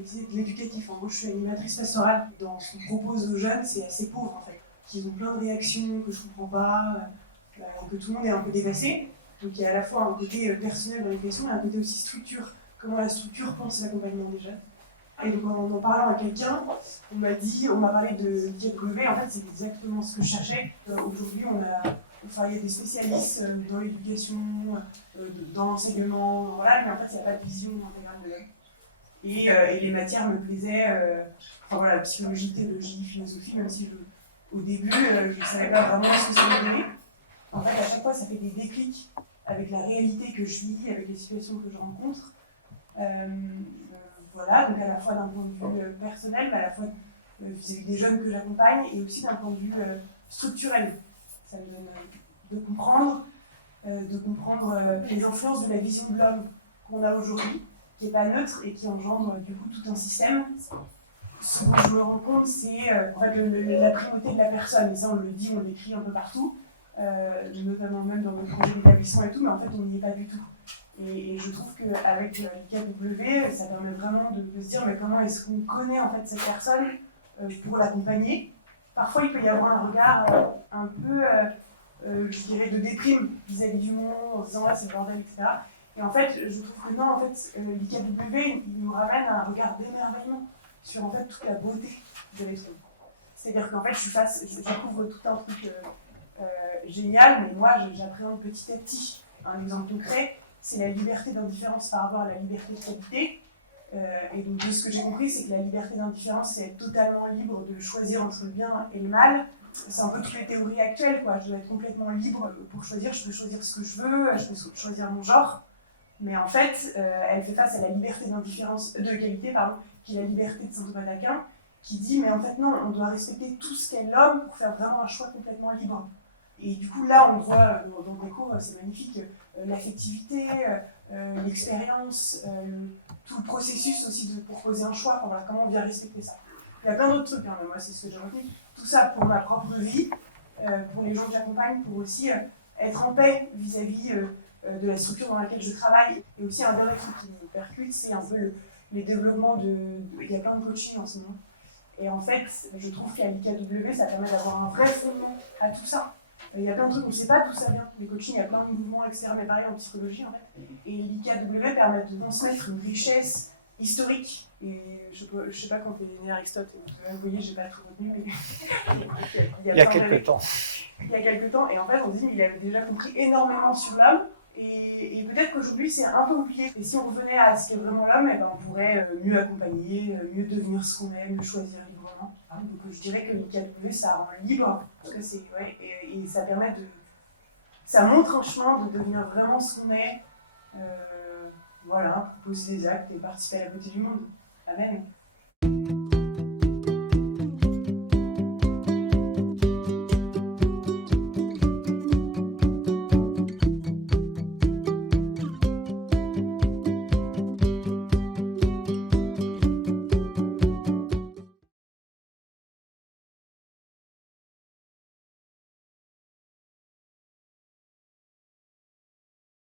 métier de l'éducatif. En gros, je suis animatrice pastorale. Dans ce qu'on propose aux jeunes, c'est assez pauvre en fait. Ils ont plein de réactions que je comprends pas, que tout le monde est un peu dépassé. Donc il y a à la fois un côté personnel de l'éducation et un côté aussi structure. Comment la structure pense l'accompagnement des jeunes. Et donc en parlant à quelqu'un, on m'a parlé de l'IKW, en fait c'est exactement ce que je cherchais. Aujourd'hui il y a des spécialistes dans l'éducation, dans l'enseignement, voilà, mais en fait il n'y a pas de vision intégrale de l'homme. Et les matières me plaisaient, voilà, psychologie, théologie, philosophie, même si au début je ne savais pas vraiment ce que ça me donnait. En fait à chaque fois ça fait des déclics avec la réalité que je vis, avec les situations que je rencontre. Voilà, donc à la fois d'un point de vue personnel, mais à la fois vis-à-vis des jeunes que j'accompagne, et aussi d'un point de vue structurel. Ça me donne de comprendre les influences de la vision de l'homme qu'on a aujourd'hui, qui n'est pas neutre et qui engendre du coup tout un système. Ce dont je me rends compte, c'est en fait, la primauté de la personne, et ça on le dit, on l'écrit un peu partout, notamment même dans nos projets d'établissement et tout, mais en fait on n'y est pas du tout. Et je trouve qu'avec l'IKW, ça permet vraiment de se dire mais comment est-ce qu'on connaît en fait cette personne pour l'accompagner. Parfois il peut y avoir un regard un peu, je dirais, de déprime vis-à-vis du monde, en disant là c'est le bordel, etc. Et en fait, je trouve que non, en fait, l'IKW, il nous ramène à un regard d'émerveillement sur en fait toute la beauté de l'être humain. C'est-à-dire qu'en fait, je découvre tout un truc génial, mais moi j'appréhende petit à petit. Un exemple concret, c'est la liberté d'indifférence par rapport à la liberté de qualité. Et donc de ce que j'ai compris, c'est que la liberté d'indifférence, c'est être totalement libre de choisir entre le bien et le mal. C'est un peu toutes les théories actuelles, quoi. Je dois être complètement libre pour choisir, je peux choisir ce que je veux, je peux choisir mon genre. Mais en fait, elle fait face à la liberté d'indifférence, de qualité, pardon, qui est la liberté de saint Thomas d'Aquin, qui dit, mais en fait non, on doit respecter tout ce qu'est l'homme pour faire vraiment un choix complètement libre. Et du coup, là, on voit dans les cours, c'est magnifique, l'affectivité, l'expérience, tout le processus aussi de proposer un choix, voilà, comment on vient respecter ça. Il y a plein d'autres trucs, hein, mais moi, c'est ce que j'ai retenu. Tout ça pour ma propre vie, pour les gens que j'accompagne, pour aussi être en paix vis-à-vis de la structure dans laquelle je travaille. Et aussi, un dernier truc qui me percute, c'est un peu les développements il y a plein de coaching en ce moment. Et en fait, je trouve qu'à l'IKW, ça permet d'avoir un vrai fondement à tout ça. Il y a plein de trucs, on ne sait pas d'où ça vient. Les coachings, il y a plein de mouvements, etc. Mais pareil en psychologie, en fait. Et l'IKW permet de transmettre une richesse historique. Et je ne sais pas quand tu es né Aristote, vous voyez, je n'ai pas tout retenu. Mais il y a quelques temps. Il y a quelques temps, et en fait, on se dit qu'il avait déjà compris énormément sur l'homme. Et peut-être qu'aujourd'hui, c'est un peu oublié. Et si on revenait à ce qu'est vraiment l'homme, eh ben, on pourrait mieux accompagner, mieux devenir ce qu'on est, mieux choisir librement. Donc je dirais que l'IKW, ça rend libre, parce que c'est, ouais, et ça permet de... Ça montre un chemin de devenir vraiment ce qu'on est, voilà, proposer des actes et participer à la beauté du monde. Amen.